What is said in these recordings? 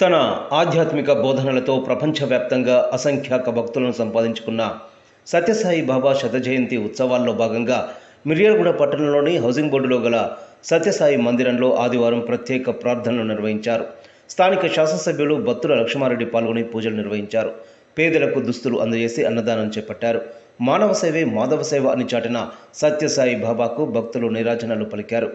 తన ఆధ్యాత్మిక బోధనలతో ప్రపంచవ్యాప్తంగా అసంఖ్యాక భక్తులను సంపాదించుకున్న సత్యసాయి బాబా శత జయంతి ఉత్సవాల్లో భాగంగా మిర్యాలగూడ పట్టణంలోని హౌసింగ్ బోర్డులో గల సత్యసాయి మందిరంలో ఆదివారం ప్రత్యేక ప్రార్థనలు నిర్వహించారు. స్థానిక శాసనసభ్యులు బత్తుల లక్ష్మారెడ్డి పాల్గొని పూజలు నిర్వహించారు. పేదలకు దుస్తులు అందజేసి అన్నదానం చేపట్టారు. మానవ సేవే మాధవ సేవ అని చాటిన సత్యసాయి బాబాకు భక్తులు నీరాజనాలు పలికారు.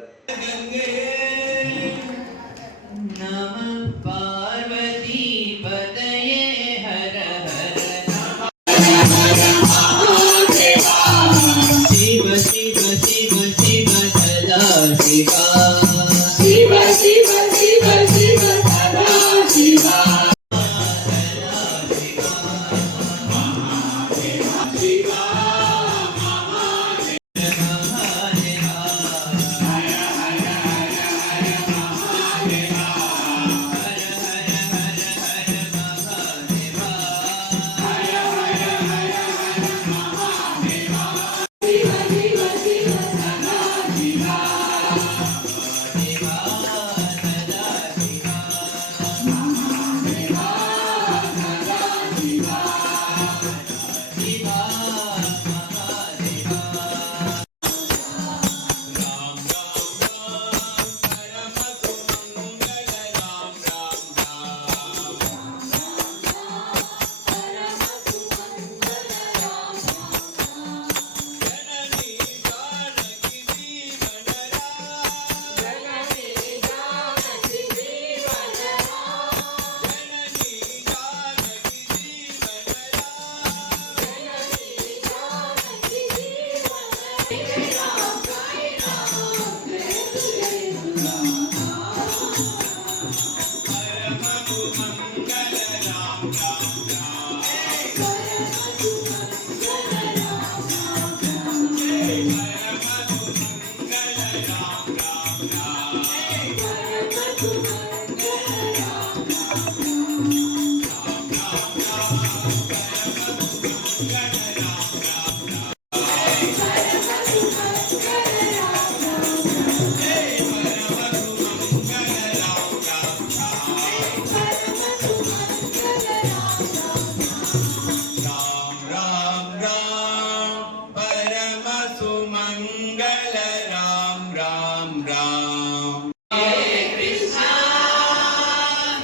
Ram. Hare Krishna,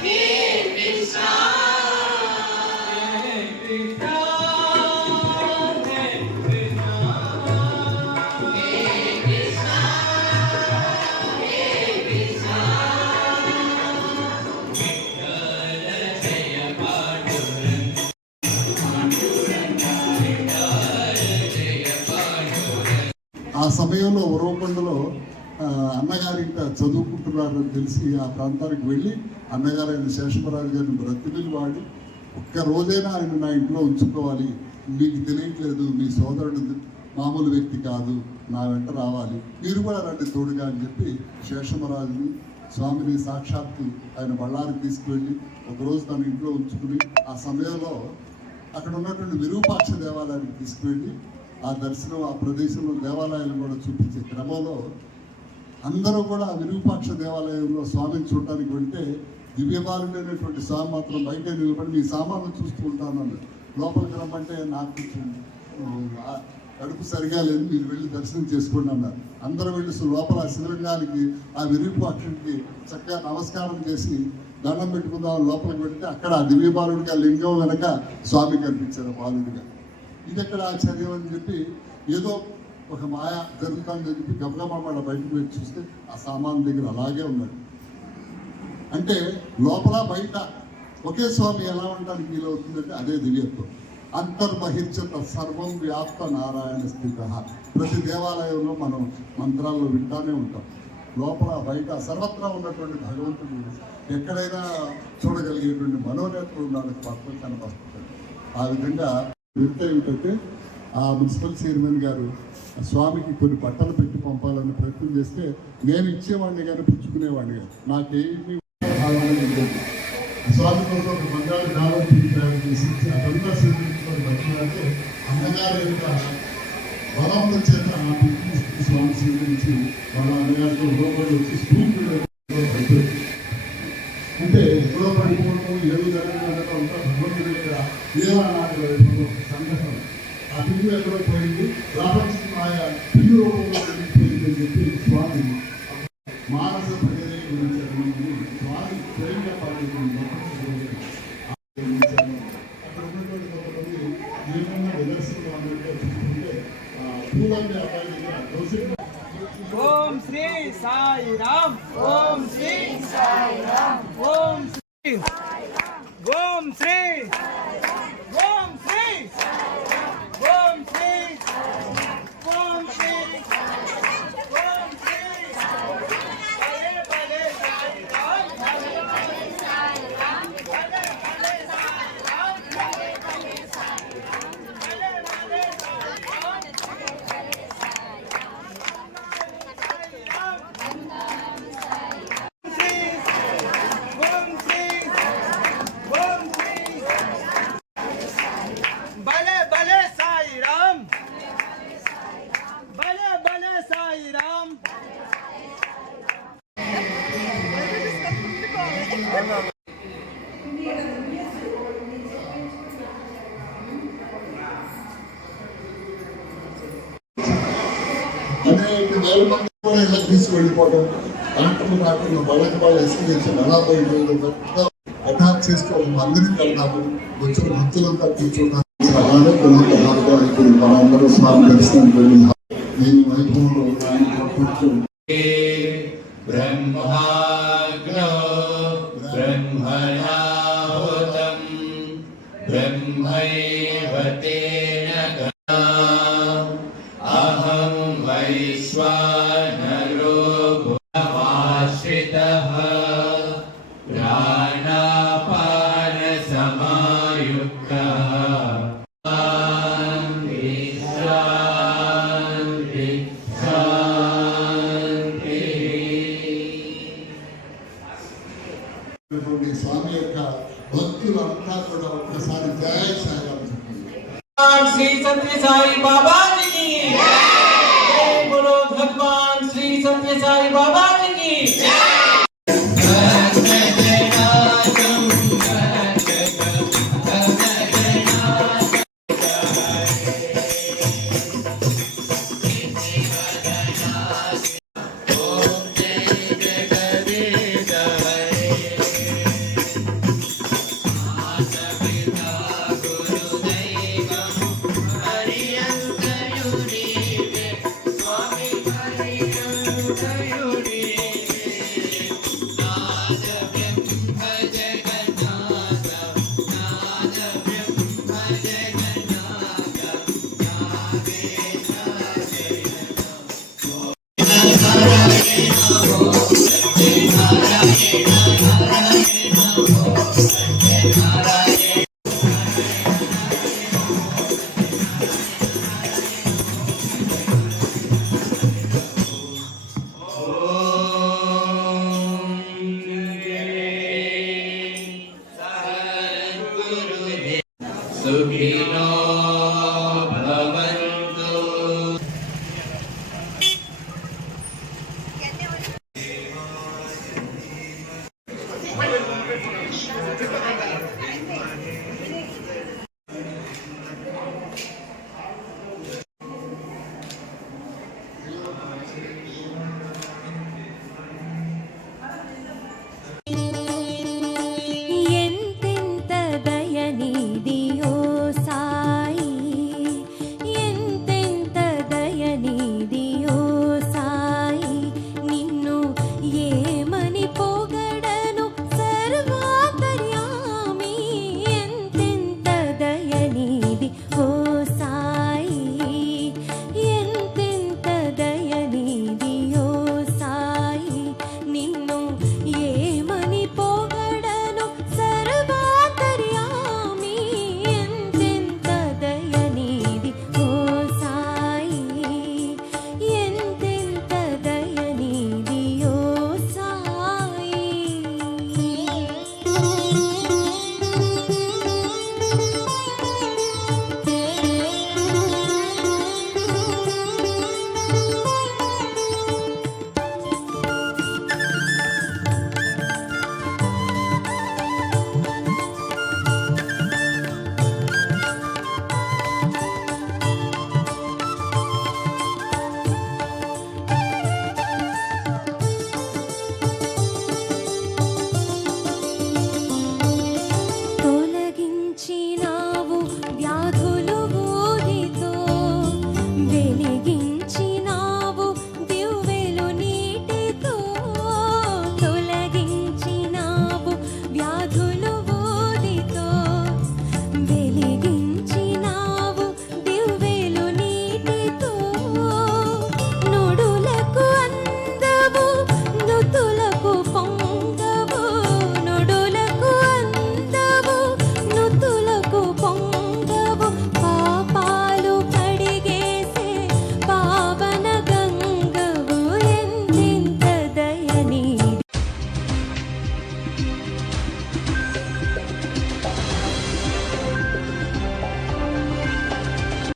Hare Krishna, Hare Krishna. ఆ సమయంలో ఉరవకొండలో అన్నగారి ఇంట చదువుకుంటున్నారని తెలిసి ఆ ప్రాంతానికి వెళ్ళి అన్నగారు ఆయన శేషమరాజు గారిని బ్రతిమిలు వాడి ఒక్క రోజైనా ఆయన నా ఇంట్లో ఉంచుకోవాలి. మీకు తెలియట్లేదు మీ సోదరుడు మామూలు వ్యక్తి కాదు నా వెంట రావాలి. మీరు కూడా రండి తోడుగా అని చెప్పి శేషమరాజుని స్వామిని సాక్షాత్తు ఆయన బళ్ళారికి తీసుకువెళ్ళి ఒకరోజు తన ఇంట్లో ఉంచుకుని ఆ సమయంలో అక్కడ ఉన్నటువంటి విరూపాక్ష దేవాలయానికి తీసుకువెళ్ళి ఆ దర్శనం ఆ ప్రదేశంలో దేవాలయాలు కూడా చూపించే క్రమంలో అందరూ కూడా విరూపాక్ష దేవాలయంలో స్వామిని చూడటానికి వెళ్తే దివ్యబాలుడైనటువంటి స్వామి మాత్రం బయట నిలబడి మీ సామాన్లు చూస్తూ ఉంటానన్నాడు లోపలికి రమ్మంటే నాకు కడుపు సరిగా లేదు మీరు వెళ్ళి దర్శనం చేసుకోండి అన్నారు. అందరూ వెళ్ళి లోపల ఆ శివలింగానికి ఆ విరూపాక్షుడికి చక్కగా నమస్కారం చేసి దండం పెట్టుకుందాం లోపలికి వెళ్తే అక్కడ ఆ దివ్యబాలుడికి ఆ లింగం వెనక స్వామి కనిపించారు బాలుడిగా. ఇది ఎక్కడ ఆశ్చర్యం అని చెప్పి ఏదో ఒక మాయ జరుగుతుందని చెప్పి గబగబా వాళ్ళ బయటకు వెళ్ళి చూస్తే ఆ సామాన్ దగ్గర అలాగే ఉన్నాడు అంటే లోపల బయట ఒకే స్వామి ఎలా ఉండడానికి వీలవుతుందంటే అదే దివ్యత్వం. అంతర్బహిర్చత సర్వం వ్యాప్త నారాయణ స్థిత. ప్రతి దేవాలయంలో మనం మంత్రాల్లో వింటానే ఉంటాం. లోపల బయట సర్వత్రా ఉన్నటువంటి భగవంతుడు ఎక్కడైనా చూడగలిగేటువంటి మనోనేత్రులు మనకు పక్కన కనపడుతుంది ఆ విధంగా వింత ఏమిటంటే ఆ మున్సిపల్ చైర్మన్ గారు స్వామికి కొన్ని బట్టలు పెట్టి పంపాలని ప్రయత్నం చేస్తే నేను ఇచ్చేవాడిని కానీ పుచ్చుకునేవాడిని కానీ నాకేమి లేదు. స్వామి కోసం ఒక బంగారు డాలర్ ప్రయాణం చేసి అదంతా స్వీకరించుకొని వచ్చినారంటే అన్నగారి యొక్క బలవంతం చేత ఆ పిక్ని స్వామి స్వీకరించి వాళ్ళ అన్నగారితో లోపలి వచ్చి school Sayın Sayın Yapan Dediğim అనేక వేల మంది కూడా ఇలా తీసుకెళ్ళిపోవడం దాంట్లో నాకు వాళ్ళకి వాళ్ళు అటాక్ చేసుకోవడం అందరినీ కలదాము వచ్చిన భక్తులంతా కూర్చున్నాను అలానే పిల్లలకి హార్గా वैश्वानरो भुवमाश्रितः प्राणापानसमायुक्तः స్వామి యొక్క భక్తులంతా కూడా ఒక్కసారి జయ సాయి శ్రీ సత్య సాయి బాబా